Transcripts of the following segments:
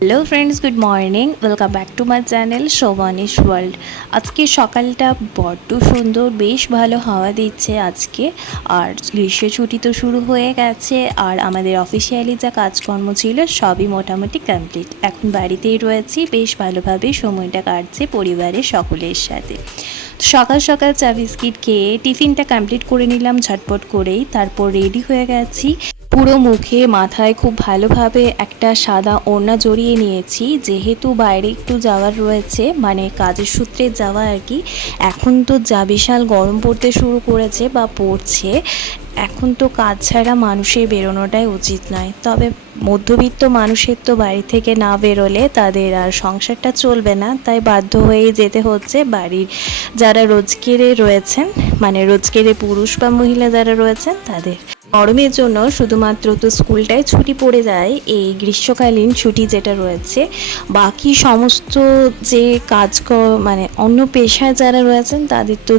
Hello friends good morning welcome back to my channel Shobhanish world আজকে সকালটা বড্ড সুন্দর, বেশ ভালো হাওয়া দিচ্ছে আজকে। আর গ্রীষ্ম ছুটি তো শুরু হয়ে গেছে, আর আমাদের অফিসিয়ালি যা কাজকর্ম ছিল সবই মোটামুটি কমপ্লিট এখন বাড়িতেই রয়েছি, বেশ ভালোভাবে সময়টা কাটছে পরিবারের সকলের সাথে। সকাল সকাল চা বিস্কিট খেয়ে টিফিনটা কমপ্লিট করে নিলাম, ঝটপট করেই তারপর রেডি হয়ে গেছি। পুরো মুখে মাথায় খুব ভালোভাবে একটা সাদা ওড়না জড়িয়ে নিয়েছি, যেহেতু বাইরে একটু যাওয়ার রয়েছে মানে কাজের সূত্রে যাওয়া আর কি। এখন তো যা বিশাল গরম পড়তে শুরু করেছে বা পড়ছে এখন তো কাজ ছাড়া মানুষের বেরোনোটাই উচিত নয়। তবে মধ্যবিত্ত মানুষের তো বাড়ি থেকে না বেরোলে তাদের আর সংসারটা চলবে না। তাই বাধ্য হয়ে যেতে হচ্ছে বাড়ির যারা রোজগেরে রয়েছেন মানে রোজগেরে পুরুষ বা মহিলা যারা রয়েছেন, তাদের। গরমের জন্য শুধুমাত্র তো স্কুলটায় ছুটি পড়ে যায়, এই গ্রীষ্মকালীন ছুটি যেটা রয়েছে, বাকি সমস্ত যে কাজ মানে অন্য পেশায় যারা রয়েছেন, তাদের তো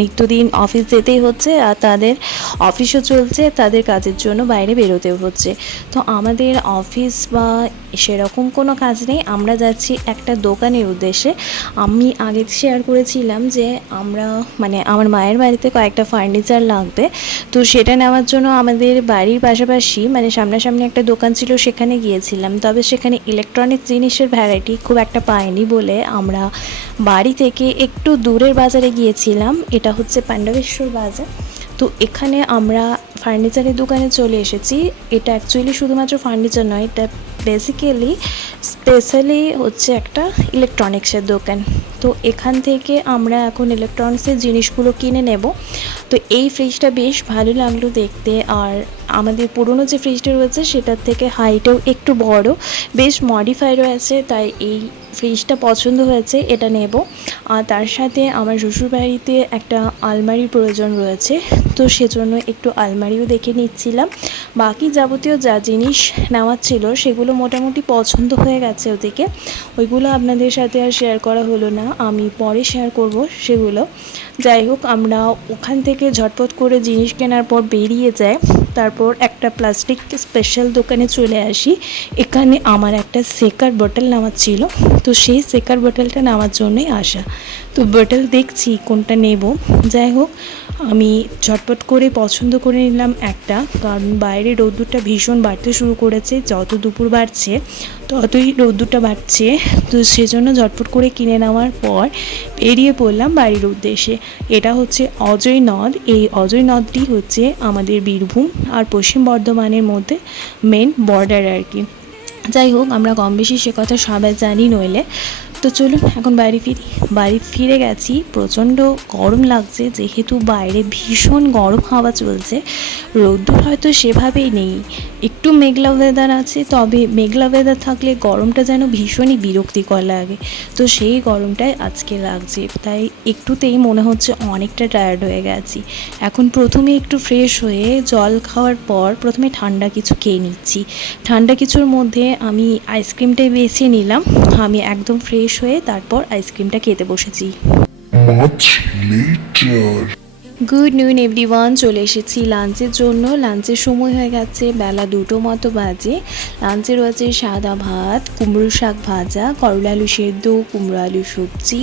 নিত্যদিন অফিস যেতেই হচ্ছে আর তাদের অফিসও চলছে, তাদের কাজের জন্য বাইরে বেরোতেও হচ্ছে। তো আমাদের অফিস বা সেরকম কোনো কাজ নেই, আমরা যাচ্ছি একটা দোকানের উদ্দেশ্যে। আমি আগে শেয়ার করেছিলাম যে আমরা মানে আমার মায়ের বাড়িতে কয়েকটা ফার্নিচার লাগবে। তো সেটা নেওয়ার জন্য আমাদের বাড়ির পাশাপাশি মানে সামনাসামনি একটা দোকান ছিল, সেখানে গিয়েছিলাম। তবে সেখানে ইলেকট্রনিক জিনিসের ভ্যারাইটি খুব একটা পাইনি বলে আমরা বাড়ি থেকে একটু দূরের বাজারে গিয়েছিলাম। এটা হচ্ছে পাণ্ডবেশ্বর বাজার। তো এখানে আমরা ফার্নিচারের দোকানে চলে এসেছি। এটা অ্যাকচুয়ালি শুধুমাত্র ফার্নিচার নয়, এটা বেসিক্যালি স্পেশালি হচ্ছে একটা ইলেকট্রনিক্সের দোকান। তো এখান থেকে আমরা এখন ইলেকট্রনিক্সের জিনিসগুলো কিনে নেব। তো এই ফ্রিজটা বেশ ভালো লাগল দেখতে। আর আমাদের পুরনো যে ফ্রিজটা রয়েছে, সেটার থেকে হাইটেও একটু বড়। বেশ মডিফাই রয়েছে তাই এই ফ্রিজটা পছন্দ হয়েছে, এটা নেব। আর তার সাথে আমার শ্বশুরবাড়িতে একটা আলমারির প্রয়োজন রয়েছে, তো সেজন্য একটু আলমারিও দেখে নিচ্ছিলাম। বাকি যাবতীয় যা জিনিস নেওয়ার ছিল, সেগুলো মোটামুটি পছন্দ হয়ে গেছে ওদিকে। ওইগুলো আপনাদের সাথে আর শেয়ার করা হলো না। আমি পরে শেয়ার করব সেগুলো। যাই হোক, আমরা ওখান থেকে ঝটপট করে জিনিস কেনার পর বেরিয়ে যাই। তারপর একটা প্লাস্টিক স্পেশাল দোকানে চলে আসি। এখানে আমার একটা সেকার বটল নামার ছিল। তো সেই সেকার বটলটা নামার জন্যই আসা। তো বটল দেখছি কোনটা নেব। যাই হোক আমি ঝটপট করে পছন্দ করে নিলাম একটা। কারণ বাইরে রোদ্দুরটা ভীষণ বাড়তে শুরু করেছে, যত দুপুর বাড়ছে, ততই রোদ্দুরটা বাড়ছে। তো সেজন্য ঝটপট করে কিনে নেওয়ার পর বেরিয়ে পড়লাম বাড়ির উদ্দেশ্যে। এটা হচ্ছে অজয় নদ। এই অজয় নদটি হচ্ছে আমাদের বীরভূম আর পশ্চিম বর্ধমানের মধ্যে মেন বর্ডার আর কি। যাই হোক, আমরা কম বেশি সে কথা সবাই জানি নইলে। তো চলুন এখন বাড়ি ফিরি। বাড়ি ফিরে গেছি, প্রচণ্ড গরম লাগছে, যেহেতু বাইরে ভীষণ গরম হাওয়া চলছে। রোদ্দুর হয়তো সেভাবেই নেই। একটু মেঘলা ওয়েদার আছে, তবে মেঘলা ওয়েদার থাকলে গরমটা যেন ভীষণই বিরক্তিকর লাগে। তো সেই গরমটাই আজকে লাগছে। তাই একটুতেই মনে হচ্ছে অনেকটা টায়ার্ড হয়ে গেছি। এখন প্রথমে একটু ফ্রেশ হয়ে জল খাওয়ার পর প্রথমে ঠান্ডা কিছু খেয়ে নিচ্ছি। ঠান্ডা কিছুর মধ্যে আমি আইসক্রিমটাই বেছে নিলাম। আমি একদম ফ্রেশ হয়ে তারপর আইসক্রিমটা খেতে বসেছি. গুড নুন এভরিওয়ান চলে এসেছি লাঞ্চের জন্য। লাঞ্চের সময় হয়ে গেছে বেলা দুটো মতো বাজে। লাঞ্চে রয়েছে সাদা ভাত কুমড়ো শাক ভাজা করলা আলু সেদ্ধ কুমড়ো আলু সবজি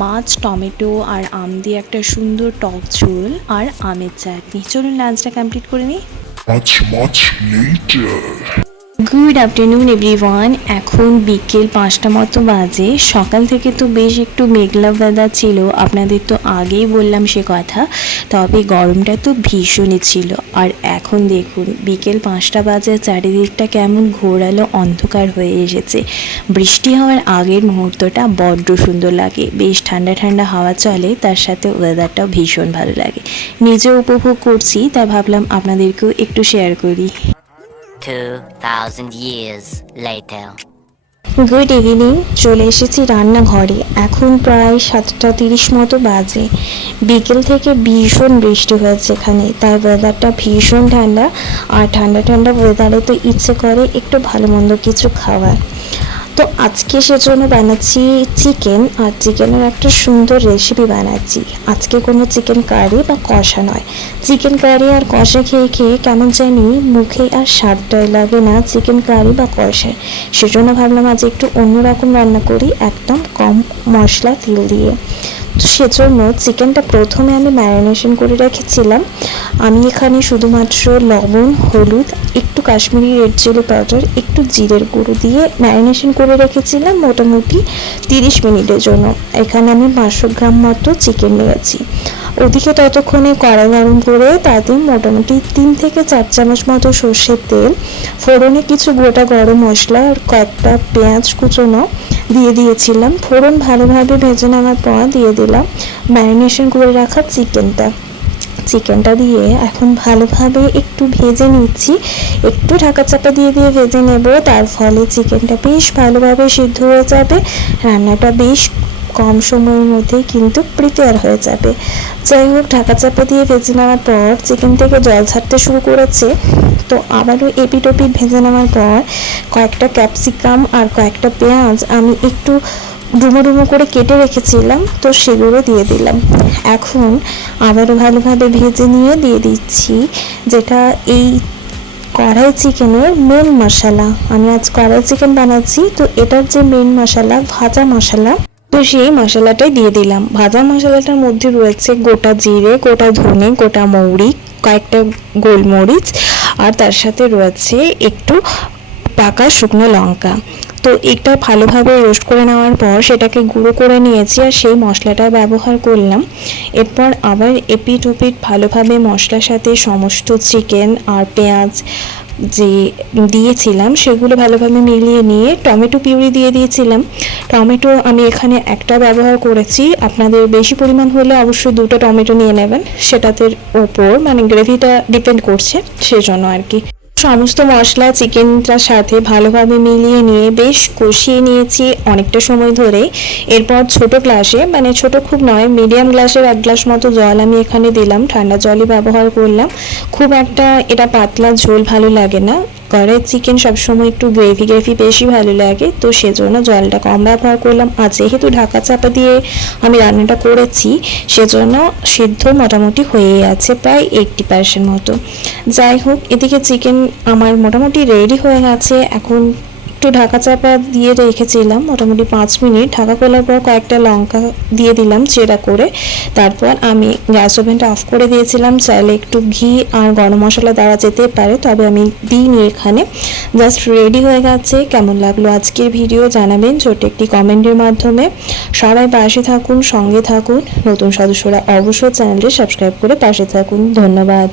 মাছ টমেটো আর আম দিয়ে একটা সুন্দর টক ঝোল আর আমের চাটনি। চলুন লাঞ্চটা কমপ্লিট করে নিই. গুড আফটারনুন এভরিওয়ান এখন বিকেল পাঁচটা মতো বাজে। সকাল থেকে তো বেশ একটু মেঘলা ওয়েদার ছিল। আপনাদের তো আগেই বললাম সে কথা। তবে গরমটা তো ভীষণই ছিল। আর এখন দেখুন, বিকেল পাঁচটা বাজে, চারিদিকটা কেমন ঘোরালো অন্ধকার হয়ে এসেছে। বৃষ্টি হওয়ার আগের মুহূর্তটা বড্ড সুন্দর লাগে। বেশ ঠান্ডা ঠান্ডা হাওয়া চলে, তার সাথে ওয়েদারটাও ভীষণ ভালো লাগে। নিজে উপভোগ করছি তাই ভাবলাম আপনাদেরকেও একটু শেয়ার করি। 2,000 years later. গুড ইভিনিং চলে এসেছি রান্নাঘরে। এখন প্রায় সাতটা তিরিশ মতো বাজে। বিকেল থেকে ভীষণ বৃষ্টি হয়েছে এখানে। তাই ওয়েদারটা ভীষণ ঠান্ডা। আর ঠান্ডা ঠান্ডা ওয়েদারে তো ইচ্ছে করে একটু ভালো মন্দ কিছু খাওয়ার। তো আজকে সেজন্য বানাচ্ছি চিকেন আর চিকেনের একটা সুন্দর রেসিপি বানাচ্ছি। আজকে কোনো চিকেন কারি বা কষা নয়। চিকেন কারি আর কষা খেয়ে খেয়ে কেমন জানি মুখে আর স্বাদটাই লাগে না চিকেন কারি বা কষায়। সেজন্য ভাবলাম আজ একটু অন্যরকম রান্না করি, একদম কম মশলা, তেল দিয়ে। সেজন্য চিকেনটা প্রথমে আমি ম্যারিনেশন করে রেখেছিলাম। আমি এখানে শুধুমাত্র লবণ, হলুদ, একটু কাশ্মীরি রেড চিলি পাউডার, একটু জিরের গুঁড়ো দিয়ে ম্যারিনেশন করে রেখেছিলাম মোটামুটি তিরিশ মিনিটের জন্য। এখানে আমি পাঁচশো গ্রাম মতো চিকেন নিয়েছি। ওদিকে ততক্ষণে কড়াই গরম করে তাতে মোটামুটি তিন থেকে চার চামচ মতো সর্ষের তেল, ফোড়নে কিছু গোটা গরম মশলা আর কয়েকটা পেঁয়াজ কুচোনো দিয়ে দিয়েছিলাম। ফোড়ন ভালোভাবে ভেজে নেওয়ার পর দিয়ে দিলাম ম্যারিনেশন করে রাখা চিকেনটা। চিকেনটা দিয়ে এখন ভালোভাবে একটু ভেজে নিচ্ছি। একটু ঢাকা চাপা দিয়ে দিয়ে ভেজে নেব। তার ফলে চিকেনটা বেশ ভালোভাবে সিদ্ধ হয়ে যাবে। রান্নাটা বেশ কম সময়ের মধ্যেই কিন্তু প্রিপেয়ার হয়ে যাবে। যাই হোক, ঢাকা চাপা দিয়ে ভেজে নেওয়ার পর চিকেন থেকে জল ছাড়তে শুরু করেছে। তো আবারও এপিট ওপিট ভেজে নেওয়ার পর কয়েকটা ক্যাপসিকাম আর কয়েকটা পেঁয়াজ আমি একটু ডুমো ডুমো করে কেটে রেখেছিলাম, তো সেগুলো দিয়ে দিলাম। এখন আবারও ভালোভাবে ভেজে নিয়ে দিয়ে দিচ্ছি, যেটা এই কড়াই চিকেনের মেন মশলা। আমি আজ কড়াই চিকেন বানাচ্ছি, তো এটার যে মেন মশলা, ভাজা মশলা তো সেই মশলাটাই দিয়ে দিলাম। ভাজা মশলাটার মধ্যে রয়েছে গোটা জিরে, গোটা ধনে, গোটা মৌরি, কয়েকটা গোলমরিচ আর তার সাথে রয়েছে একটু পাকা শুকনো লঙ্কা। তো এটা ভালোভাবে রোস্ট করে নেওয়ার পর সেটাকে গুঁড়ো করে নিয়েছি আর সেই মশলাটা ব্যবহার করলাম। এরপর আবার এপিট ওপিট ভালোভাবে মশলার সাথে সমস্ত চিকেন আর পেঁয়াজ যে দিয়েছিলাম, সেগুলো ভালোভাবে মিলিয়ে নিয়ে টমেটো পিউরি দিয়ে দিয়েছিলাম। টমেটো আমি এখানে একটা ব্যবহার করেছি। আপনাদের বেশি পরিমাণ হলে অবশ্যই দুটো টমেটো নিয়ে নেবেন। সেটাতে ওপর মানে গ্রেভিটা ডিপেন্ড করছে, সেজন্য আর কি। সমস্ত মশলা চিকেনটার সাথে ভালোভাবে মিলিয়ে নিয়ে বেশ কষিয়ে নিয়েছি অনেকটা সময় ধরে। এরপর ছোট গ্লাসে মানে ছোট খুব নয়, মিডিয়াম গ্লাসের এক গ্লাস মতো জল আমি এখানে দিলাম। ঠান্ডা জলই ব্যবহার করলাম। খুব একটা এটা পাতলা ঝোল ভালো লাগে না। কড়াই চিকেন সবসময় একটু গ্রেভি গ্রেভি বেশি ভালো লাগে, তো সেজন্য জলটা কম ব্যবহার করলাম। আর যেহেতু ঢাকা চাপা দিয়ে আমি রান্নাটা করেছি, সেজন্য সিদ্ধ মোটামুটি হয়ে আছে প্রায় এইটটি পার্সেন্ট মতো। যাই হোক, এদিকে চিকেন আমার মোটামুটি রেডি হয়ে গেছে। এখন একটু ঢাকা চাপা দিয়ে রেখেছিলাম, মোটামুটি পাঁচ মিনিট। ঢাকা খোলার পর কয়েকটা লঙ্কা দিয়ে দিলাম চেরা করে। তারপর আমি গ্যাস ওভেনটা অফ করে দিয়েছিলাম। চাইলে একটু ঘি আর গরম মশলা দেওয়া যেতে পারে, তবে আমি দিইনি এখানে। জাস্ট রেডি হয়ে গেছে। কেমন লাগল আজকের ভিডিও জানাবেন ছোট একটি কমেন্টের মাধ্যমে। সবাই পাশে থাকুন, সঙ্গে থাকুন। নতুন সদস্যরা অবশ্যই চ্যানেলটি সাবস্ক্রাইব করে পাশে থাকুন। ধন্যবাদ।